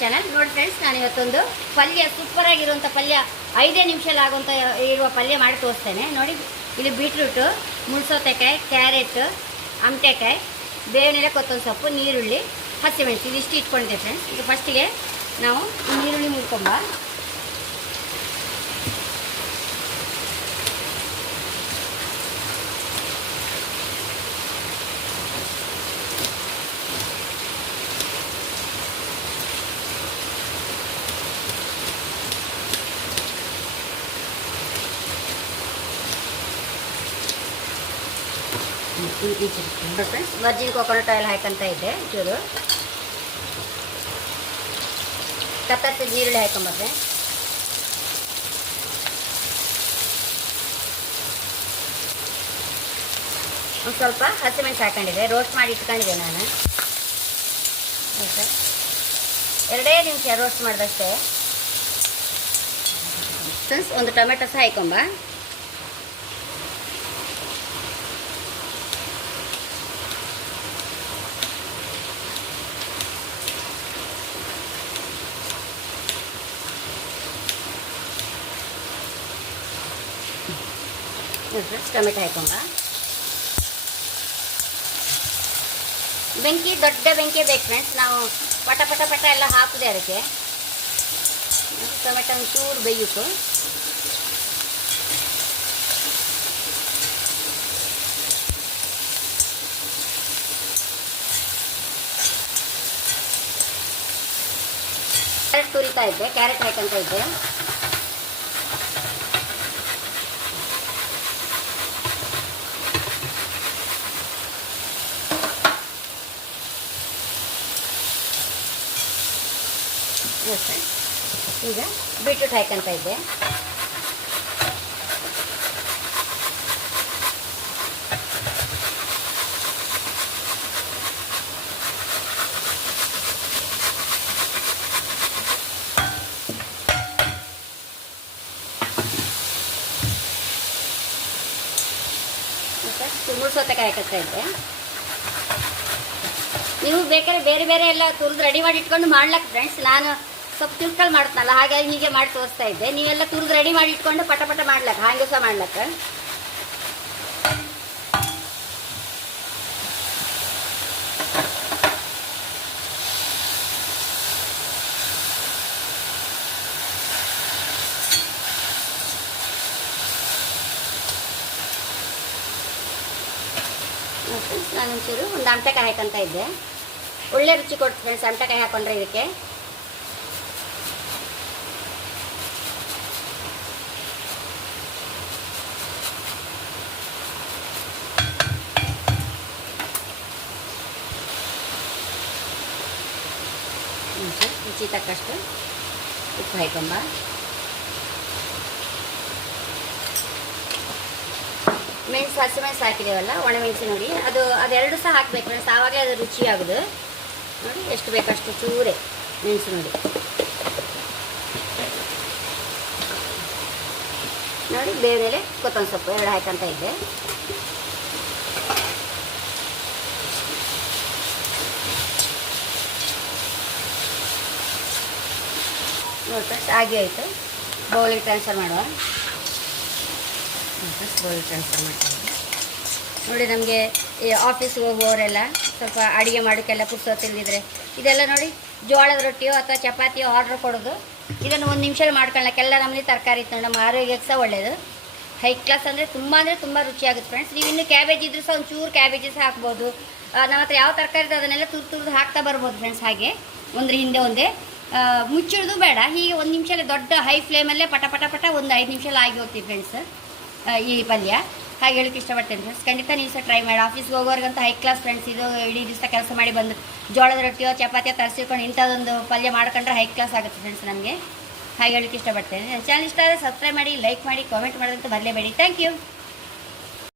Channel ನೋಡಿ friends ನಾನು ಇವತ್ತೊಂದು ಪಲ್ಯ ಸೂಪರ್ ಆಗಿರುವಂಥ ಪಲ್ಯ, ಐದೇ ನಿಮಿಷದಲ್ಲಿ ಆಗುವಂಥ ಇರುವ ಪಲ್ಯ ಮಾಡಿ ತೋರಿಸ್ತೇನೆ. ನೋಡಿ ಇಲ್ಲಿ ಬೀಟ್ರೂಟು ಮುಳ್ಸೋತೆಕಾಯಿ ಕ್ಯಾರೆಟ್ ಅಮಟೆಕಾಯಿ, ಬೇವಿನೆಲೆ, ಕೊತ್ತಂಬರಿ ಸೊಪ್ಪು ನೀರುಳ್ಳಿ ಹಸಿಮೆಣಸು, ಇದಿಷ್ಟು ಇಟ್ಕೊಂಡಿದ್ದೆ ಫ್ರೆಂಡ್ಸ್ ಇದು ಫಸ್ಟಿಗೆ ನಾವು ನೀರುಳ್ಳಿ ಮುಳ್ಕೊಂಬ. ವರ್ಜಿನ್ ಕೋಕೋನಟ್ ಆಯಿಲ್ ಹಾಕಂತ ಇದ್ದೆ ಚೂರು. ಕತ್ತತ್ತ ಜೀರುಳ್ಳಿ ಹಾಕೊಂಬತ್ತೆ ಒಂದು ಸ್ವಲ್ಪ ಹಸಿಮೆಣಸು ಹಾಕೊಂಡಿದ್ದೆ ರೋಸ್ಟ್ ಮಾಡಿ ಇಟ್ಕೊಂಡಿದ್ದೆ ನಾನು. ಎರಡೇ ನಿಮಿಷ ರೋಸ್ಟ್ ಮಾಡಿದಷ್ಟೇ. ಒಂದು ಟೊಮೆಟೊ ಸಹ ಹಾಕೊಂಬ. ಫ್ರೆಂಡ್ಸ್ ಟೊಮೆಟೊ ಹಾಕೊಂಡ ಬೆಂಕಿ, ದೊಡ್ಡ ಬೆಂಕಿ ಬೇಕು ಫ್ರೆಂಡ್ಸ್ ನಾವು ಪಟ ಪಟ ಪಟ ಎಲ್ಲ ಹಾಕಿದೆ ಅದಕ್ಕೆ. ಟೊಮೆಟೊ ಒಂಚೂರು ಬೇಯಿತು ಕ್ಯಾರೆಟ್ ತುರಿತಾ ಇದ್ದೆ, ಕ್ಯಾರೆಟ್ ಹಾಕಂತ ಇದ್ದೆ. ಓಕೆ ಈಗ ಬೀಟ್ರೂಟ್ ಹಾಕಂತ ಇದ್ದೆ. ಸೌತೆಕಾಯಿ ಹಾಕಂತ ಇದ್ದೆ. ನೀವು ಬೇಕಾದ್ರೆ ಬೇರೆ ಬೇರೆ ಎಲ್ಲ ತುರಿದು ರೆಡಿ ಮಾಡಿ ಇಟ್ಕೊಂಡು ಮಾಡ್ಲಕ್ಕೆ ಫ್ರೆಂಡ್ಸ್ ನಾನು ಸ್ವಲ್ಪ ತಿಳ್ಕೊಂಡು ಮಾಡ್ತನಲ್ಲ, ಹಾಗಾಗಿ ಹೀಗೆ ಮಾಡಿ ತೋರಿಸ್ತಾ ಇದ್ದೆ. ನೀವೆಲ್ಲ ತುರಿದು ರೆಡಿ ಮಾಡಿ ಇಟ್ಕೊಂಡು ಪಟ ಪಟ ಮಾಡ್ಲಕ್ಕ, ಹಾಗೆ ಸಹ ಮಾಡ್ಲಕ್ಕ? ನಾನು ಒಂಚೂರು ಒಂದು ಆಮಟೆಕಾಯಿ ಹಾಕಂತ ಇದ್ದೆ. ಒಳ್ಳೆ ರುಚಿ ಕೊಡ್ತೀನಿ ಫ್ರೆಂಡ್ಸ್ ಕಾಯಿ ಹಾಕೊಂಡ್ರೆ ಇದಕ್ಕೆ. ಸರ್ ರುಚಿ ತಕ್ಕಷ್ಟು ಉಪ್ಪು ಹಾಕೊಂಬ ಮೆಣಸು, ಹಸಿಮೆಣಸು ಹಾಕಿದ್ದೇವಲ್ಲ ಒಣಮೆಣಸು ನೋಡಿ. ಅದು, ಅದೆರಡು ಸಹ ಹಾಕಬೇಕು ಮೆಣಸು ಆವಾಗಲೇ ಅದು ರುಚಿ ಆಗೋದು ನೋಡಿ, ಎಷ್ಟು ಬೇಕಷ್ಟು ಚೂರೆ ಮೆಣಸು ನೋಡಿ. ನೋಡಿ, ಬೇರೆ ಕೊತ್ತಂಬರಿ ಸೊಪ್ಪು ಎರಡು ಹಾಕಂತ ಇದ್ದೆ. ನೋಡಿ ಫ್ರೆಂಡ್ಸ್ ಆಗಿ ಆಯಿತು. ಬೌಲಿಗೆ ಟ್ರಾನ್ಸ್ಫರ್ ಮಾಡುವ. ಬೌಲಿಗೆ ಟ್ರಾನ್ಸ್ಫರ್ ಮಾಡ್ತೀನಿ. ನೋಡಿ ನಮಗೆ ಈ ಆಫೀಸ್ಗೆ ಹೋಗುವವರೆಲ್ಲ ಸ್ವಲ್ಪ ಅಡುಗೆ ಮಾಡೋಕ್ಕೆಲ್ಲ ಪುಸ್ತಕ ತಿಂದಿದ್ರೆ ಇದೆಲ್ಲ ನೋಡಿ ಜೋಳದ ರೊಟ್ಟಿಯೋ ಅಥವಾ ಚಪಾತಿಯೋ ಆರ್ಡ್ರ್ ಕೊಡೋದು. ಇದನ್ನು ಒಂದು ನಿಮಿಷದಲ್ಲಿ ಮಾಡ್ಕೊಳ್ಳೋಕ್ಕೆಲ್ಲ ನಮ್ಮಲ್ಲಿ ತರಕಾರಿ ಇತ್ತು ನಮ್ಮ ಆರೋಗ್ಯಕ್ಕೆ ಸಹ ಒಳ್ಳೆಯದು ಹೈ ಕ್ಲಾಸ್ ಅಂದರೆ ತುಂಬ ಅಂದರೆ ತುಂಬ ರುಚಿಯಾಗುತ್ತೆ ಫ್ರೆಂಡ್ಸ್ ನೀವು ಇನ್ನು ಕ್ಯಾಬೇಜ್ ಇದ್ರೂ ಸಹ ಒಂಚೂರು ಕ್ಯಾಬೇಜಸ್ ಹಾಕ್ಬೋದು. ನಮ್ಮ ಹತ್ರ ಯಾವ ತರಕಾರಿ ಇದೆ ಅದನ್ನೆಲ್ಲ ತುರ್ದು ತುರ್ದು ಹಾಕ್ತಾ ಬರ್ಬೋದು ಫ್ರೆಂಡ್ಸ್ ಹಾಗೆ. ಒಂದ್ರ ಹಿಂದೆ ಒಂದೇ. ಮುಚ್ಚಿಡೋದು ಬೇಡ. ಹೀಗೆ ಒಂದು ನಿಮಿಷಲ್ಲೇ ದೊಡ್ಡ ಹೈ ಫ್ಲೇಮಲ್ಲೇ ಪಟ ಪಟ ಪಟ ಒಂದು ಐದು ನಿಮಿಷ ಆಗಿ ಹೋಗ್ತೀವಿ ಫ್ರೆಂಡ್ಸ್ ಈ ಪಲ್ಯ. ಹಾಗೆ ಹೇಳಕ್ಕೆ ಇಷ್ಟಪಡ್ತೇನೆ ಫ್ರೆಂಡ್ಸ್ ಖಂಡಿತ ನೀವು ಸಹ ಟ್ರೈ ಮಾಡಿ. ಆಫೀಸ್ಗೆ ಹೋಗೋರ್ಗಂತ ಹೈ ಕ್ಲಾಸ್ ಫ್ರೆಂಡ್ಸ್ ಇದು ಇಡೀ ದಿವಸ ಕೆಲಸ ಮಾಡಿ ಬಂದು ಜೋಳದ ರೊಟ್ಟಿಯೋ, ಚಪಾತಿಯೋ ತರಿಸಿಕೊಂಡು ಇಂಥದ್ದೊಂದು ಪಲ್ಯ ಮಾಡ್ಕೊಂಡ್ರೆ ಹೈ ಕ್ಲಾಸ್ ಆಗುತ್ತೆ ಫ್ರೆಂಡ್ಸ್ ನಮಗೆ. ಹಾಗೆ ಹೇಳಕ್ಕೆ ಇಷ್ಟಪಡ್ತೇನೆ. ಚಾನಲ್ ಇಷ್ಟ ಆದರೆ ಸಬ್ಸ್ಕ್ರೈಬ್ ಮಾಡಿ ಲೈಕ್ ಮಾಡಿ ಕಾಮೆಂಟ್ ಮಾಡೋದಂತೂ ಬರಲೇಬೇಡಿ ಥ್ಯಾಂಕ್ ಯು